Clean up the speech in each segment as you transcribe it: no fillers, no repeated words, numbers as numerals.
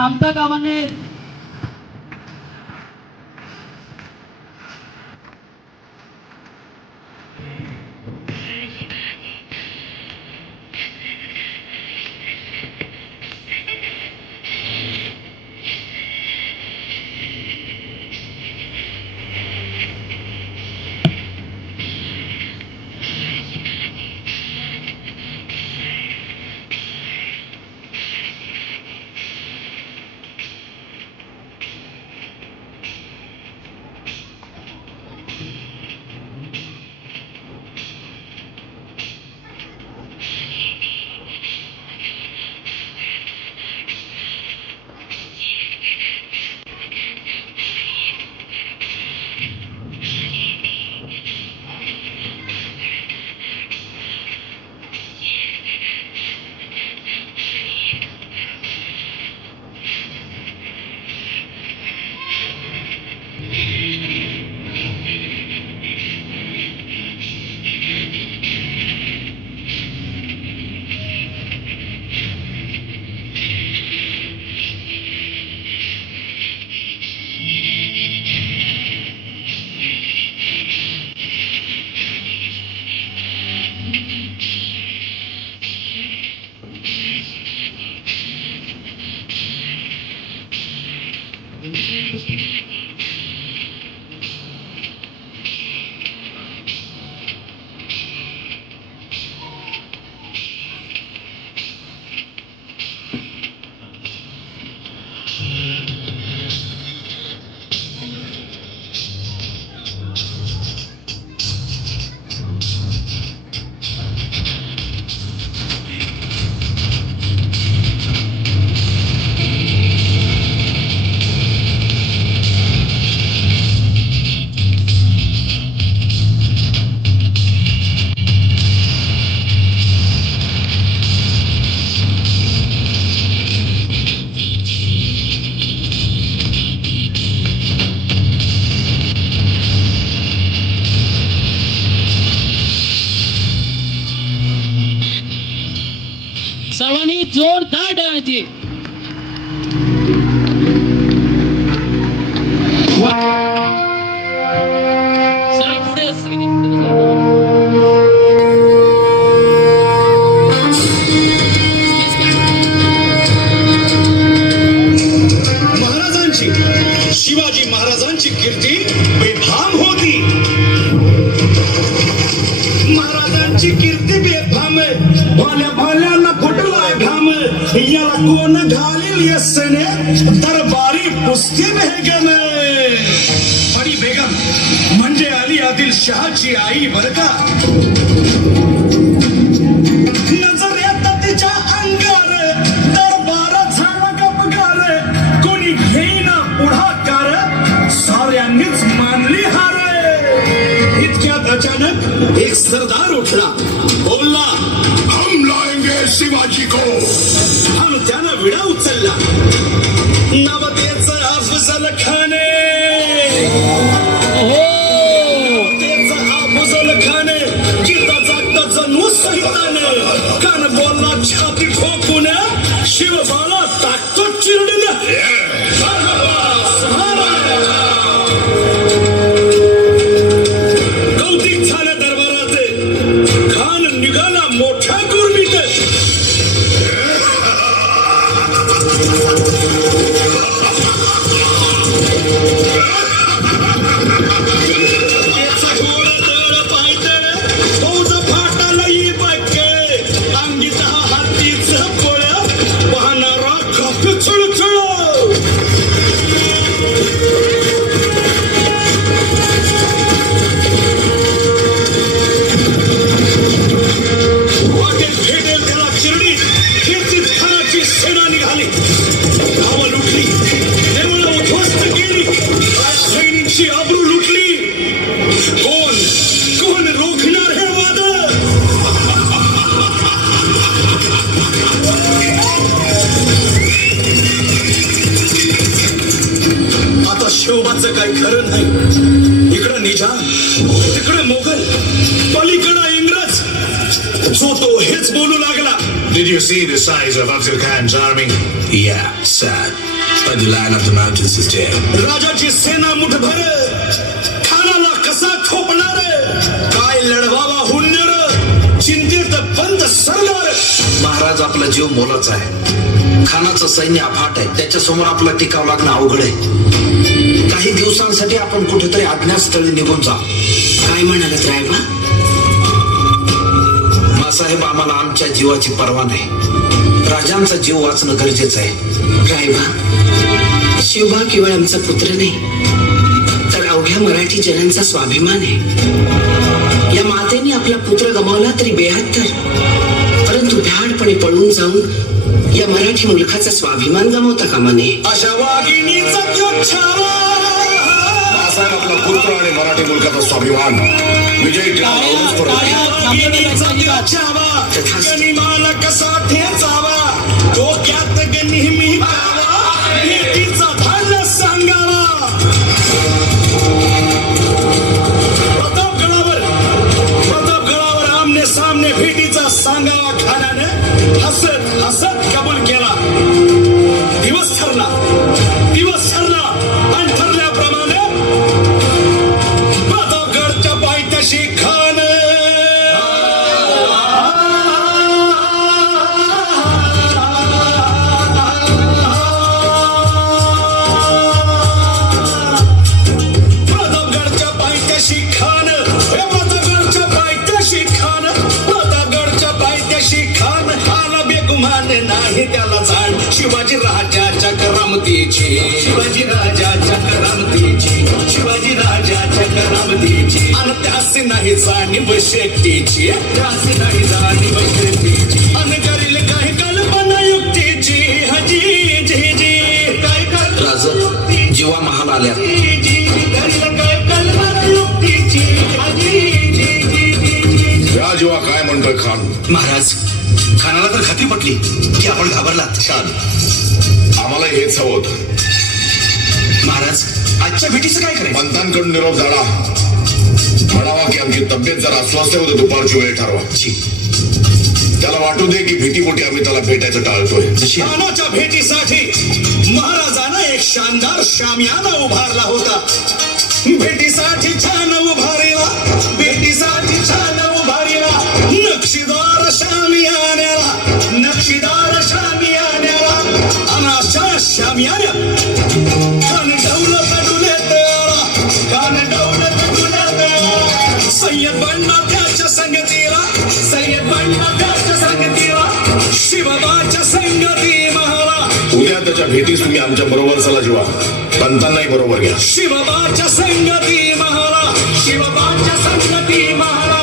थांबता कामा नये. सर्वांनी जोरदार टाळ्या. महाराजांची शिवाजी महाराजांची कीर्ती बेफाम होती. महाराजांची कीर्ती बेफाम भाल्या भाल्यांना फुटलाय घाम. याला कोण घालील यस्सने दरबारी कुस्ती बेगम. परी बेगम म्हणजे अली आदिल शहाची आई बर का. नजर येतात तिच्या अंगार दरबार झाला गपगार. कोणी घेईना पुढाकार साऱ्यांनीच मानली हार. इतक्यात अचानक एक सरदार उठला बोलला हम लाएंगे शिवाजी को. हम त्यानं विडा उचलला नवतेचं अफजल खाने. नवतेचं अफजल खाने जिता जागता जणू सहिताने. कान बोलला छाती ठोकून शिवबाला टाकतो चिरडून. कौतिक झालं दरबाराचे. खान निघाला मोठ्या गुरमीत. शिवबाचं काही खरं नाही. इकडं निजाम तिकडे मोगल पलीकडं इंग्रज. जो तो हेच बोलू लागला. Did you see the size of Afzal Khan's army? Yeah, sad. by the line of the mountain system. राजाची सेना मुठभर खानाला कसा खोपणार काय लढवावा हुंडर चिंतेत बंद सरदार. महाराज आपला जीव मोलाचा आहे. खानाचं सैन्य अफाट आहे. त्याच्या समोर आपला टिकाव लागणं अवघड आहे. काही दिवसांसाठी आपण कुठेतरी अज्ञातस्थळी निघून जा. काय म्हणालात रायबा? मासाहेब आम्हाला आमच्या जीवाची पर्वा नाही. राजांचा जीव वाचणं गरजेचं आहे. रायबा, शिवबा केवळ आमचा पुत्र नाही तर अवघ्या मराठी जनांचा स्वाभिमान आहे. या मातेने आपला पुत्र गमावला तरी 72, परंतु भ्याडपणे पळून जाऊन या मराठी मुलखाचा स्वाभिमान गमावता कामा नये. अशा वाघिणीचा तो छावा मासाहेब आपला पुत्र आणि मराठी मुलकाचा स्वाभिमान विजयी टिळाला परत गनिमाला कसा ठेचावा डोक्यात नेहमी पावा भेटीचा धान सांगावा. प्रतापगडावर आमने सामने भेटीचा सांगावा खानानं हसत हसत कबूल केला. दिवस ठरला आणि ठरल्याप्रमाणे प्रतापगडच्या पायथ्याशी खान नाही त्याला जाण शिवाजी राजाच्या करामतीची शिवाजी राजाच्या करामतीची शिवाजी राजाच्या करामतीची आणि त्यासी नाही जाणीव शेतीची त्यासी नाही जाणीव शेतीची आणि करील काही कल्पना युक्तीची हजी जी जी काय कर राज जीवा महाल आल्या. करील काय कल्पना युक्तीची हजी जी जी जी. या जेव्हा काय म्हणतोय खान? महाराज, खानाला तर खात्री पटली की आपण घाबरलात. छान, आम्हाला हेच हवं होतं. महाराज, आजच्या भेटीचं काय करायचं? पंतांकडून निरोप झाला म्हणावा की आमची तब्येत जर अस्वस्थ होते दुपारची वेळ ठरवा. त्याला वाटू दे की भीतीपोटी आम्ही त्याला भेटायचं टाळतोय. खानाच्या भेटीसाठी महाराजानं एक शानदार शामियाना उभारला होता. भेटीसाठी छान उभारला, भेटीसाठी छान उभारला नक्षीदार शामियान्याला, नक्षीदार शामियान्याला. आणि अशा शामियान्या कान डौलत डुलेत्याला, कान डौलत डुलेत्याला. सय्यद बंडा त्याच्या संगतीला, सय्यद बंडा त्याच्या संगतीला, शिवबाच्या संगती महाला. उद्या त्याच्या भेटीस तुम्ही आमच्या बरोबर चला जेव्हा पंतांनाही बरोबर घ्या. शिवबाच्या संगती महाला, शिवबाच्या संगती महाला.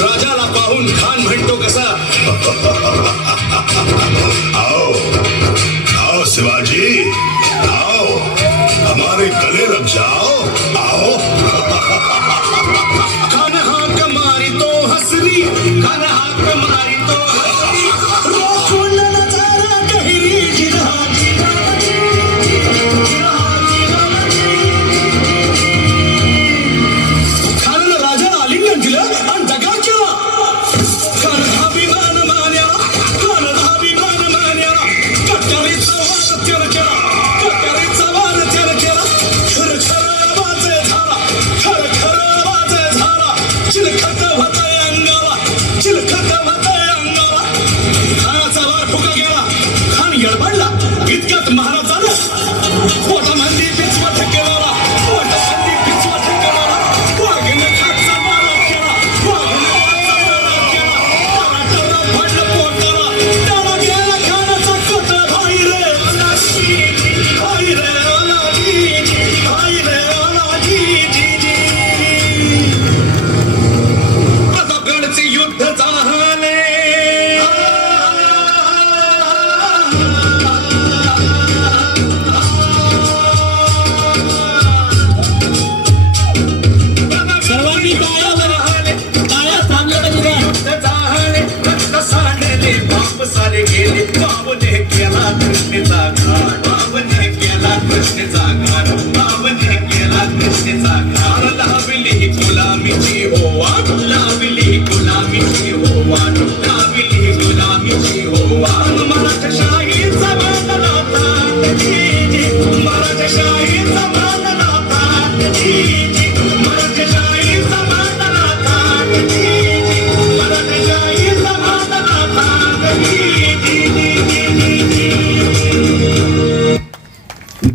राजाला पाहून खान म्हणतो कसा? आओ आओ शिवाजी, आओ हमारे गले लग जाओ, आओ. खान हाक मारी तो हसरी, खान हाक मारी तो हसरी. रोखून नजारा गहिरी जिरा जिरा जिरा जिरा. खानानं राजाला आलिंगन दिलं आणि दगा केला. खान अभिमान मान्या, खान अभिमान मान्या. कट्यारीचा वाद त्यानं केला, कट्यारीचा वाद त्यानं केला. खर खर आवाज झाला, खर खर आवाज झाला. चिलखत होतंय अंगाला, चिलखत होतंय अंगाला. खानाचा वार फुका गेला. खान येडबडला. इतक्यात महाराजानं पोटामध्ये पिचवट केला, पोटामध्ये पिचवट केला. वाघिणीनं खाचा मारा केला, वाघिणीनं खाचा मारा केला. टरा पडलं पोटाला, त्याला गेला खानाचा कोट. भाई रे अलाजी, भाई रे अलाजी, भाई रे अलाजी जी जी. प्रतापगडचे युद्ध झाले. सर्वांनी टाळ्या थांबल्या पाहिजे. युद्ध झाले, रक्त सांडले, बाप सारे गेले. बाबने केला कृष्णेचा घाट, बाबने केला कृष्णेचा घाट, बाबने केला कृष्णेचा घाट. गेली ही फुला